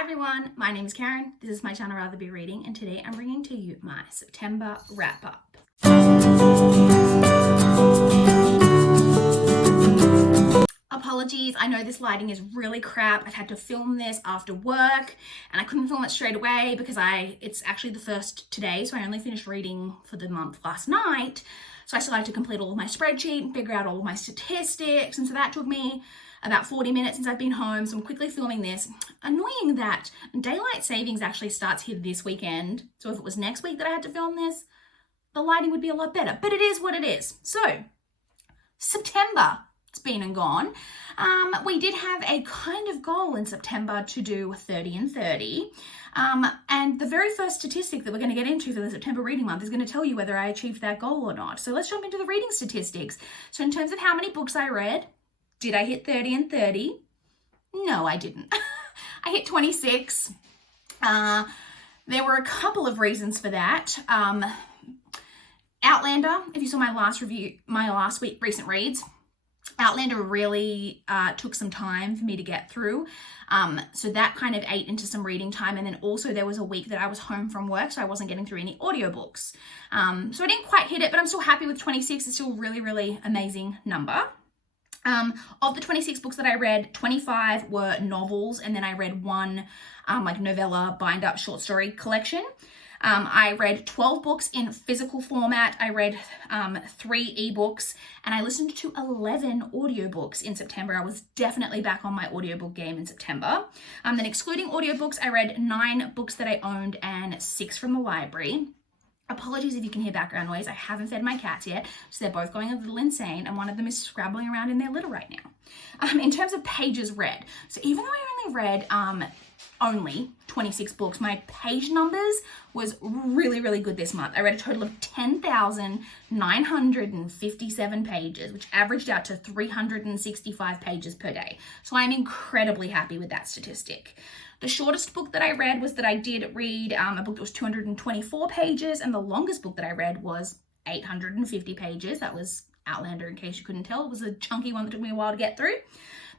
Hi everyone, my name is Karen, this is my channel RatherBeReading, and today I'm bringing to you my September wrap-up. Apologies, I know this lighting is really crap. I've had to film this after work and I couldn't film it straight away because it's actually the first today, so I only finished reading for the month last night. So I still had to complete all of my spreadsheet and figure out all of my statistics, and so that took me about 40 minutes since I've been home, so I'm quickly filming this. Annoying that daylight savings actually starts here this weekend, so if it was next week that I had to film this, the lighting would be a lot better, but it is what it is. So, September, it's been and gone. We did have a kind of goal in September to do 30 and 30. And the very first statistic that we're going to get into for the September reading month is going to tell you whether I achieved that goal or not. So let's jump into the reading statistics. So in terms of how many books I read, did I hit 30 and 30? No, I didn't. I hit 26. There were a couple of reasons for that. Outlander, if you saw my last review, my last week recent reads, Outlander really took some time for me to get through. So that kind of ate into some reading time. And then also there was a week that I was home from work, so I wasn't getting through any audiobooks. So I didn't quite hit it, but I'm still happy with 26. It's still a really, really amazing number. Of the 26 books that I read, 25 were novels, and then I read one novella bind-up short story collection. I read 12 books in physical format. I read 3 ebooks, and I listened to 11 audiobooks in September. I was definitely back on my audiobook game in September. Then excluding audiobooks, I read 9 books that I owned and 6 from the library. Apologies if you can hear background noise. I haven't fed my cats yet, so they're both going a little insane, and one of them is scrabbling around in their litter right now. In terms of pages read, so even though I only read only 26 books, my page numbers was really, really good this month. I read a total of 10,957 pages, which averaged out to 365 pages per day. So I'm incredibly happy with that statistic. The shortest book that I read was that I did read a book that was 224 pages, and the longest book that I read was 850 pages. That was Outlander, in case you couldn't tell. It was a chunky one that took me a while to get through.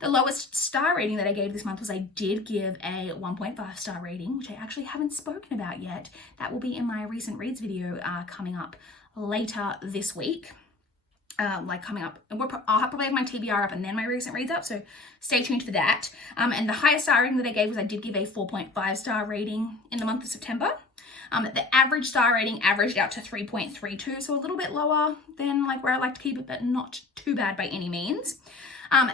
The lowest star rating that I gave this month was I did give a 1.5 star rating, which I actually haven't spoken about yet. That will be in my recent reads video coming up later this week. Coming up, and I'll probably have my TBR up and then my recent reads up, so stay tuned for that. And the highest star rating that I gave was I did give a 4.5 star rating in the month of September. The average star rating averaged out to 3.32, so a little bit lower than where I like to keep it, but not too bad by any means.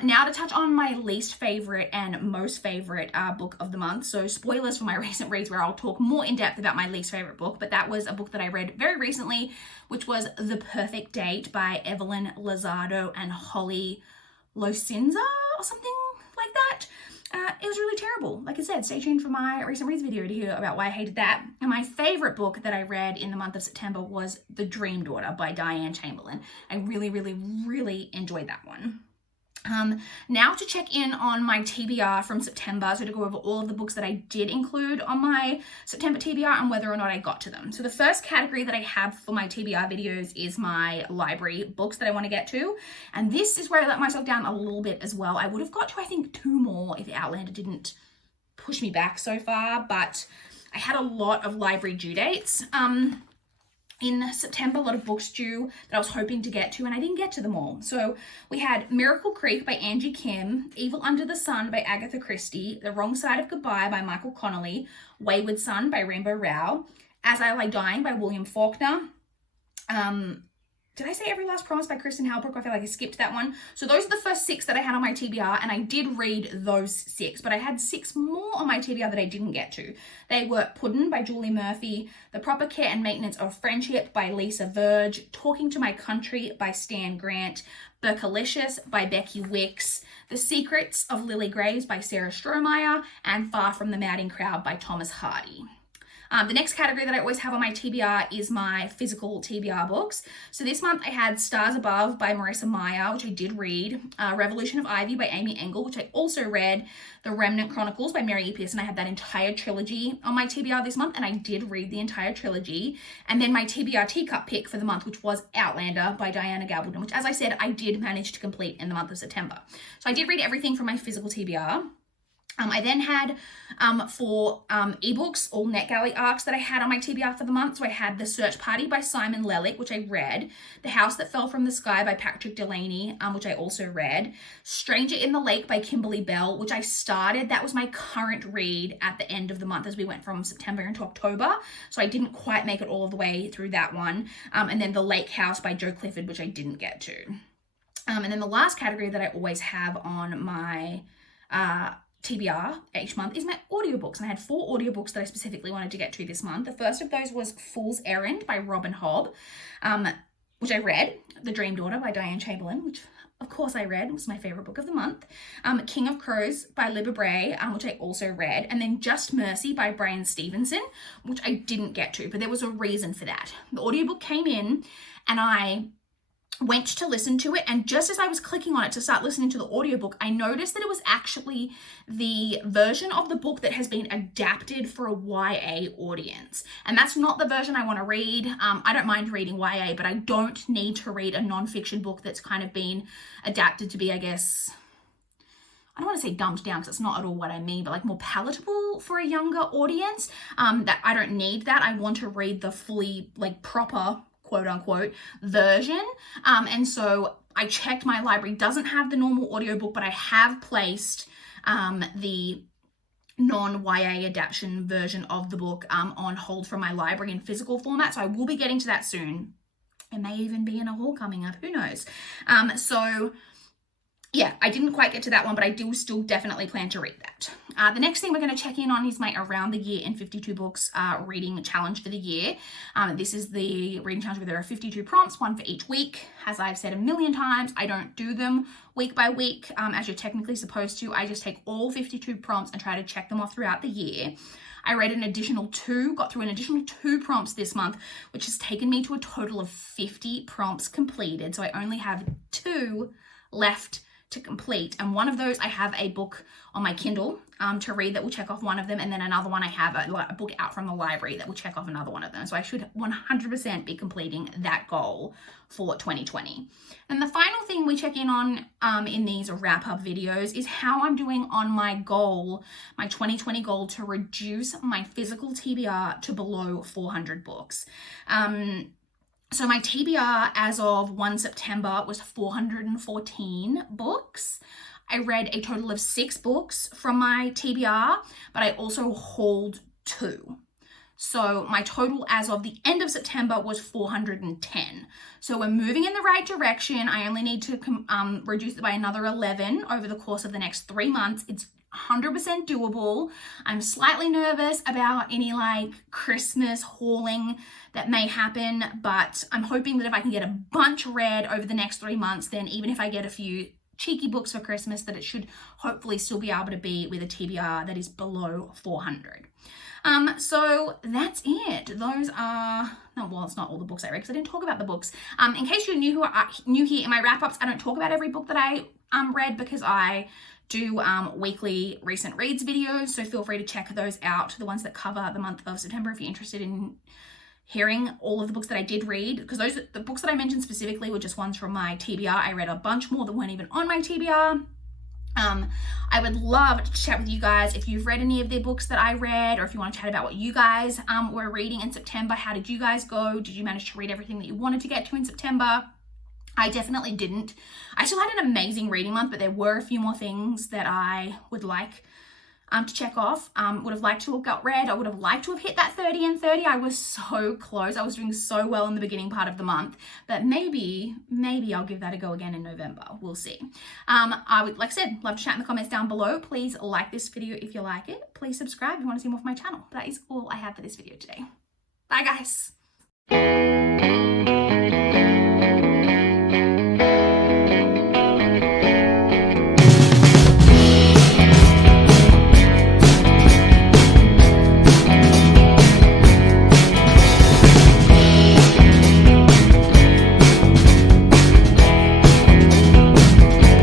Now to touch on my least favorite and most favorite book of the month. So spoilers for my recent reads where I'll talk more in depth about my least favorite book, but that was a book that I read very recently, which was The Perfect Date by Evelyn Lozado and Holly Locinza or something like that. It was really terrible. Like I said, stay tuned for my recent reads video to hear about why I hated that. And my favorite book that I read in the month of September was The Dream Daughter by Diane Chamberlain. I really, really, really enjoyed that one. Now to check in on my TBR from September, so to go over all of the books that I did include on my September TBR and whether or not I got to them. So the first category that I have for my TBR videos is my library books that I want to get to. And this is where I let myself down a little bit as well. I would have got to, I think, 2 more if Outlander didn't push me back so far, but I had a lot of library due dates. In September, a lot of books due that I was hoping to get to, and I didn't get to them all. So we had Miracle Creek by Angie Kim, Evil Under the Sun by Agatha Christie, The Wrong Side of Goodbye by Michael Connolly, Wayward Son by Rainbow Rowell, As I Lie Dying by William Faulkner. Did I say Every Last Promise by Kristen Halbrook? I feel like I skipped that one. So those are the first 6 that I had on my TBR, and I did read those 6, but I had 6 more on my TBR that I didn't get to. They were Puddin' by Julie Murphy, The Proper Care and Maintenance of Friendship by Lisa Verge, Talking to My Country by Stan Grant, Burkalicious by Becky Wicks, The Secrets of Lily Graves by Sarah Strohmeyer, and Far From the Madding Crowd by Thomas Hardy. The next category that I always have on my TBR is my physical TBR books. So this month I had Stars Above by Marissa Meyer, which I did read, Revolution of Ivy by Amy Engel, which I also read, The Remnant Chronicles by Mary E. Pearson. I had that entire trilogy on my TBR this month, and I did read the entire trilogy. And then my TBR teacup pick for the month, which was Outlander by Diana Gabaldon, which, as I said, I did manage to complete in the month of September. So I did read everything from my physical TBR. I then had 4 ebooks, all NetGalley arcs that I had on my TBR for the month. So I had The Search Party by Simon Lellick, which I read. The House That Fell from the Sky by Patrick Delaney, which I also read. Stranger in the Lake by Kimberly Bell, which I started. That was my current read at the end of the month as we went from September into October. So I didn't quite make it all the way through that one. And then The Lake House by Jo Clifford, which I didn't get to. And then the last category that I always have on my TBR each month is my audiobooks, and I had 4 audiobooks that I specifically wanted to get to this month. The first of those was Fool's Errand by Robin Hobb, which I read. The Dream Daughter by Diane Chamberlain, which of course I read, was my favorite book of the month. King of Crows by Libba Bray, which I also read. And then Just Mercy by Brian Stevenson, which I didn't get to, but there was a reason for that. The audiobook came in and I went to listen to it, and just as I was clicking on it to start listening to the audiobook, I noticed that it was actually the version of the book that has been adapted for a YA audience. And that's not the version I want to read. I don't mind reading YA, but I don't need to read a nonfiction book that's kind of been adapted to be, I guess, I don't want to say dumbed down because it's not at all what I mean, but like more palatable for a younger audience. That I don't need that. I want to read the fully like proper quote unquote version. And so I checked my library doesn't have the normal audiobook, but I have placed the non-YA adaptation version of the book on hold from my library in physical format. So I will be getting to that soon. It may even be in a haul coming up, who knows? So yeah, I didn't quite get to that one, but I do still definitely plan to read that. The next thing we're going to check in on is my Around the Year in 52 Books reading challenge for the year. This is the reading challenge where there are 52 prompts, one for each week. As I've said a million times, I don't do them week by week as you're technically supposed to. I just take all 52 prompts and try to check them off throughout the year. I read got through an additional 2 prompts this month, which has taken me to a total of 50 prompts completed. So I only have 2 left to complete, and one of those I have a book on my Kindle to read that will check off one of them, and then another one I have a book out from the library that will check off another one of them. So I should 100% be completing that goal for 2020. And the final thing we check in on in these wrap-up videos is how I'm doing on my goal, my 2020 goal to reduce my physical TBR to below 400 books. So my TBR as of 1 September was 414 books. I read a total of 6 books from my TBR, but I also hauled 2. So my total as of the end of September was 410. So we're moving in the right direction. I only need to reduce it by another 11 over the course of the next 3 months. It's 100% doable. I'm slightly nervous about any like Christmas hauling that may happen, but I'm hoping that if I can get a bunch read over the next 3 months, then even if I get a few cheeky books for Christmas, that it should hopefully still be able to be with a TBR that is below 400. So that's it. Those are, well, it's not all the books I read because I didn't talk about the books. In case you're new here in my wrap-ups, I don't talk about every book that I read because I do weekly recent reads videos, so feel free to check those out, the ones that cover the month of September if you're interested in hearing all of the books that I did read, because the books that I mentioned specifically were just ones from my TBR. I read a bunch more that weren't even on my TBR. I would love to chat with you guys if you've read any of the books that I read, or if you want to chat about what you guys were reading in September. How did you guys go? Did you manage to read everything that you wanted to get to in September? I definitely didn't. I still had an amazing reading month, but there were a few more things that I would like to check off. Would have liked to have got read. I would have liked to have hit that 30 and 30. I was so close. I was doing so well in the beginning part of the month, but maybe I'll give that a go again in November. We'll see. I would, like I said, love to chat in the comments down below. Please like this video if you like it. Please subscribe if you want to see more of my channel. That is all I have for this video today. Bye guys.